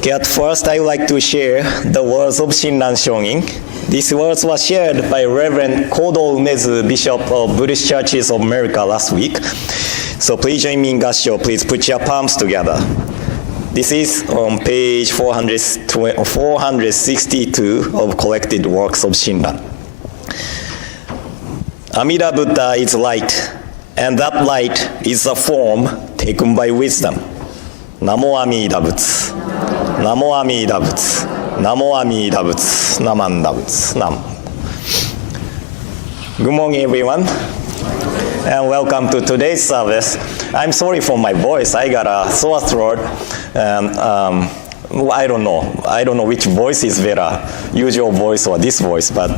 Okay, at first I would like to share the words of Shinran Shongin. These words were shared by Reverend Kodo Umezu, Bishop of Buddhist Churches of America last week. So please join me in Gassho. Please put your palms together. This is on page 462 of collected works of Shinran. Amida Buddha is light, and that light is a form taken by wisdom. Namo Amida Butsu. Namo Amida Butsu. Namo Amida Butsu. Namanda Butsu. Nam. Good morning, everyone, and welcome to today's service. I'm sorry for my voice. I got a sore throat, and I don't know which voice is better, usual voice or this voice, but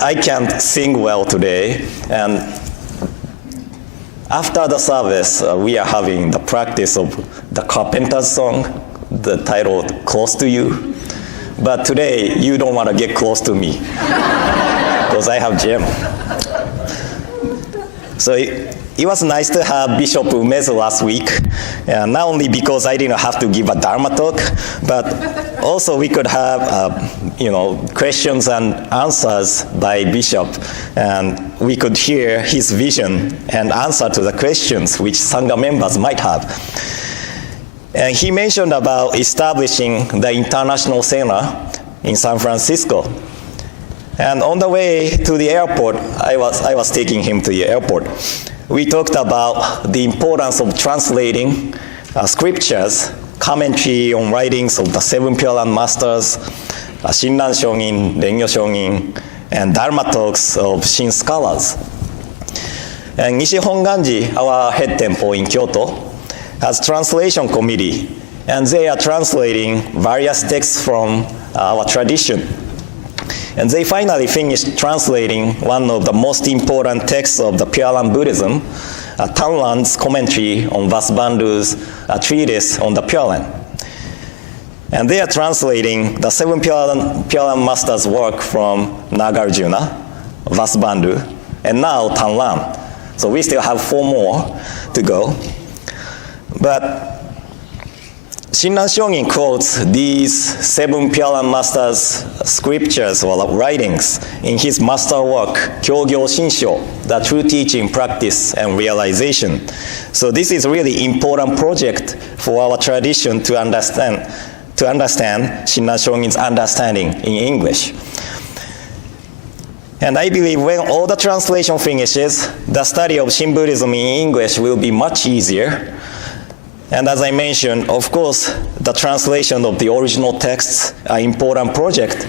I can't sing well today. And after the service, we are having the practice of the Carpenter's song, the title Close to You. But today, you don't want to get close to me because I have jam. So it was nice to have Bishop Umezu last week, and not only because I didn't have to give a Dharma talk, but also we could have questions and answers by Bishop, and we could hear his vision and answer to the questions which Sangha members might have. And he mentioned about establishing the International Center in San Francisco. And on the way to the airport, I was taking him to the airport. We talked about the importance of translating scriptures, commentary on writings of the Seven Pure Land Masters, Shinran Shongin, Rengyo Shongin, and Dharma talks of Shin scholars. And Nishi Hongwanji, our head temple in Kyoto, has translation committee, and they are translating various texts from our tradition. And they finally finished translating one of the most important texts of the Pure Land Buddhism, Tanlan's commentary on Vasubandhu's treatise on the Pure Land. And they are translating the Seven Pure Land Masters' work from Nagarjuna, Vasubandhu, and now Tanlan. So we still have 4 more to go. But Shinran Shongin quotes these Seven Pure Land Masters' scriptures or writings in his master work, Kyogyo Shinshu, the true teaching, practice, and realization. So this is a really important project for our tradition to understand Shinran Shongin's understanding in English. And I believe when all the translation finishes, the study of Shin Buddhism in English will be much easier. And as I mentioned, of course, the translation of the original texts are an important project,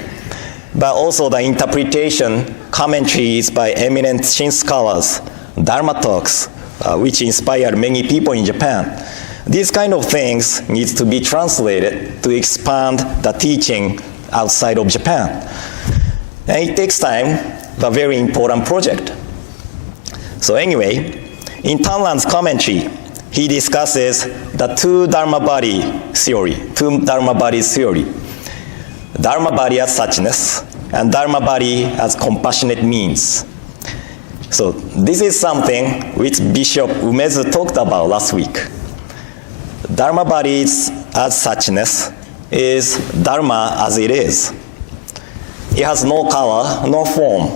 but also the interpretation, commentaries by eminent Shin scholars, Dharma talks, which inspired many people in Japan. These kind of things need to be translated to expand the teaching outside of Japan. And it takes time, but a very important project. So anyway, in Tanlan's commentary, he discusses the two Dharma bodies theory. Dharma body as suchness, and Dharma body as compassionate means. So this is something which Bishop Umezu talked about last week. Dharma body as suchness is Dharma as it is. It has no color, no form,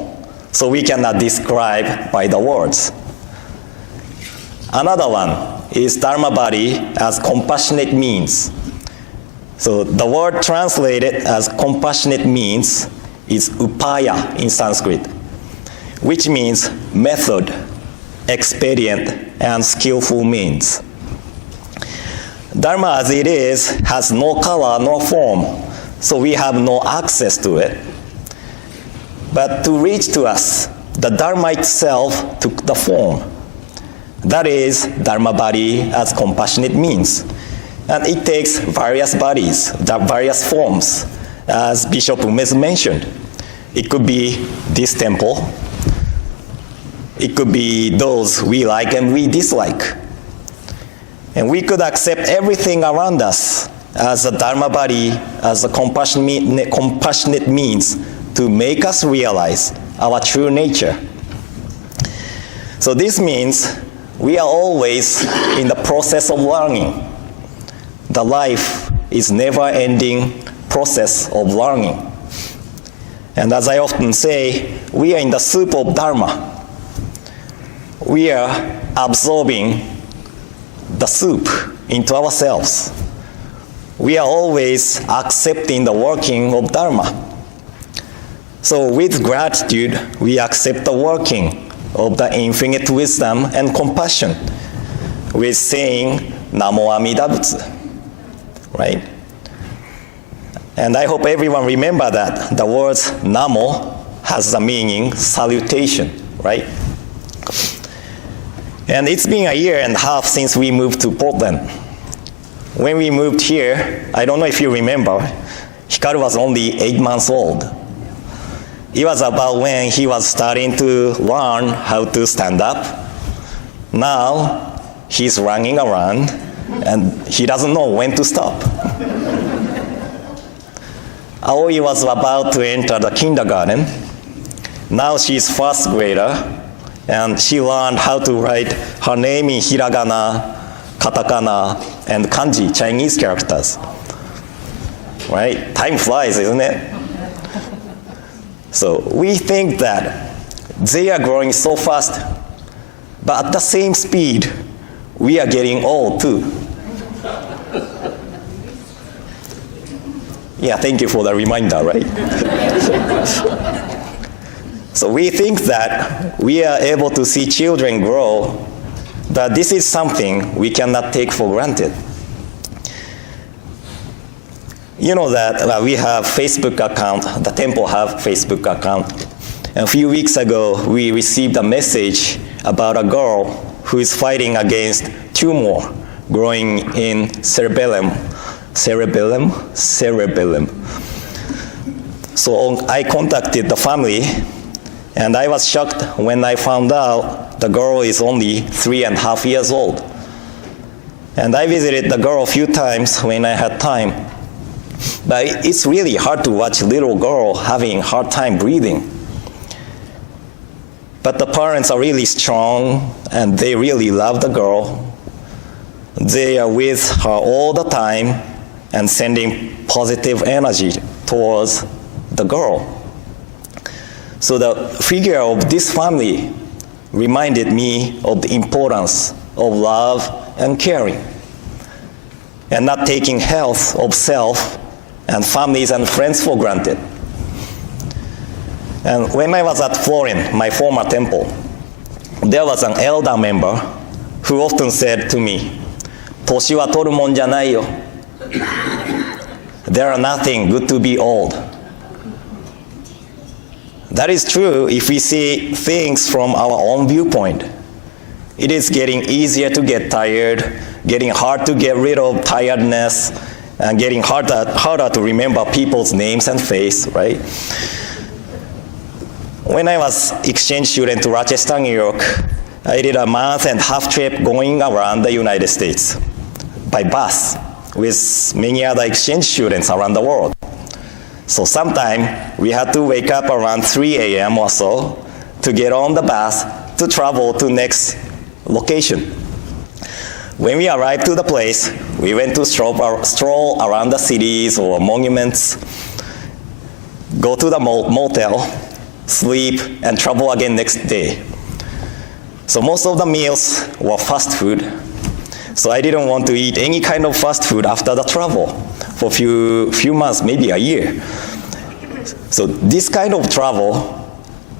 so we cannot describe by the words. Another one is Dharma body as compassionate means. So the word translated as compassionate means is upaya in Sanskrit, which means method, expedient, and skillful means. Dharma as it is has no color, no form, so we have no access to it. But to reach to us, the Dharma itself took the form. That is Dharma body as compassionate means. And it takes various bodies, various forms, as Bishop Umezu mentioned. It could be this temple. It could be those we like and we dislike. And we could accept everything around us as a Dharma body, as a compassionate means to make us realize our true nature. So this means we are always in the process of learning. The life is never-ending process of learning. And as I often say, we are in the soup of Dharma. We are absorbing the soup into ourselves. We are always accepting the working of Dharma. So with gratitude, we accept the working of the infinite wisdom and compassion with saying Namo Amida Butsu, right? And I hope everyone remember that the word Namo has the meaning salutation, right? And it's been a year and a half since we moved to Portland. When we moved here, I don't know if you remember, Hikaru was only 8 months old. It was about when he was starting to learn how to stand up. Now, he's running around and he doesn't know when to stop. Aoi was about to enter the kindergarten. Now she's first grader, and she learned how to write her name in hiragana, katakana, and kanji, Chinese characters. Right? Time flies, isn't it? So we think that they are growing so fast, but at the same speed, we are getting old too. Yeah, thank you for the reminder, right? So we think that we are able to see children grow, but this is something we cannot take for granted. You know that we have Facebook account, the temple have Facebook account. A few weeks ago, we received a message about a girl who is fighting against tumor growing in cerebellum. So I contacted the family, and I was shocked when I found out the girl is only 3.5 years old. And I visited the girl a few times when I had time. But it's really hard to watch a little girl having a hard time breathing. But the parents are really strong, and they really love the girl. They are with her all the time and sending positive energy towards the girl. So the figure of this family reminded me of the importance of love and caring, and not taking health of self and families and friends for granted. And when I was at Florin, my former temple, there was an elder member who often said to me, "Toshi wa toru mon janai yo." There are nothing good to be old. That is true if we see things from our own viewpoint. It is getting easier to get tired, getting hard to get rid of tiredness, and getting harder to remember people's names and face, right? When I was exchange student to Rochester, New York, I did a month-and-a-half trip going around the United States by bus with many other exchange students around the world. So sometime we had to wake up around 3 a.m. or so to get on the bus to travel to next location. When we arrived to the place, we went to stroll around the cities or monuments, go to the motel, sleep, and travel again next day. So most of the meals were fast food. So I didn't want to eat any kind of fast food after the travel for few months, maybe a year. So this kind of travel,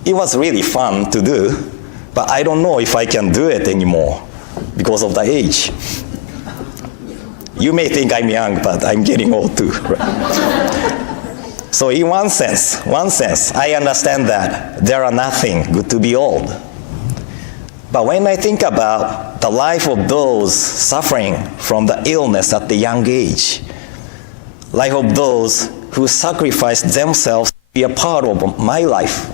it was really fun to do, but I don't know if I can do it anymore because of the age. You may think I'm young, but I'm getting old too. Right? So in one sense, I understand that there are nothing good to be old. But when I think about the life of those suffering from the illness at the young age, life of those who sacrificed themselves to be a part of my life,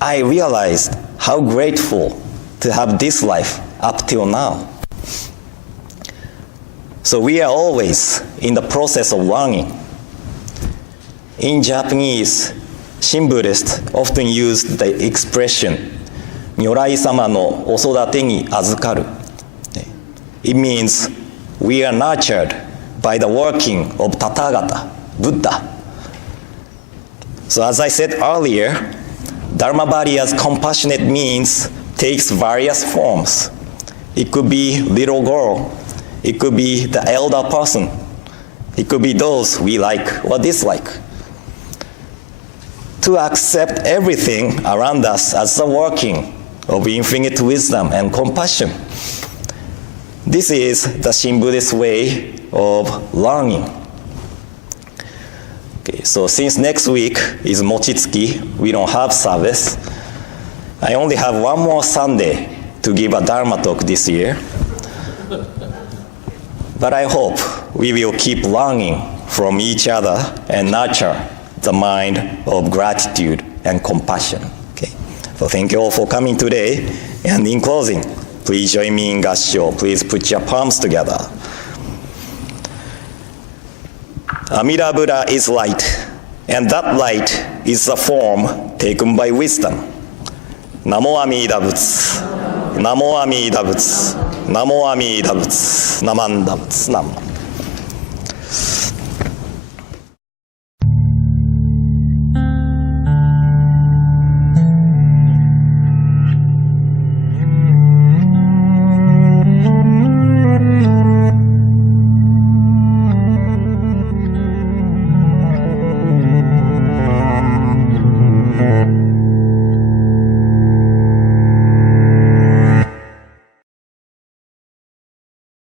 I realized how grateful to have this life up till now. So we are always in the process of learning. In Japanese, Shin Buddhists often use the expression, 如来様のお育てに預かる. It means we are nurtured by the working of Tathagata, Buddha. So as I said earlier, Dharma body as compassionate means takes various forms. It could be little girl. It could be the elder person. It could be those we like or dislike. To accept everything around us as the working of infinite wisdom and compassion. This is the Shin Buddhist way of learning. Okay, so since next week is Mochitsuki, we don't have service. I only have one more Sunday to give a Dharma talk this year. But I hope we will keep learning from each other and nurture the mind of gratitude and compassion. Okay. So thank you all for coming today. And in closing, please join me in Gassho. Please put your palms together. Amida Buddha is light, and that light is the form taken by wisdom. Namo Amida Butsu. Namo Amida Butsu. Namo Amida Butsu. Namanda Butsu. Nam.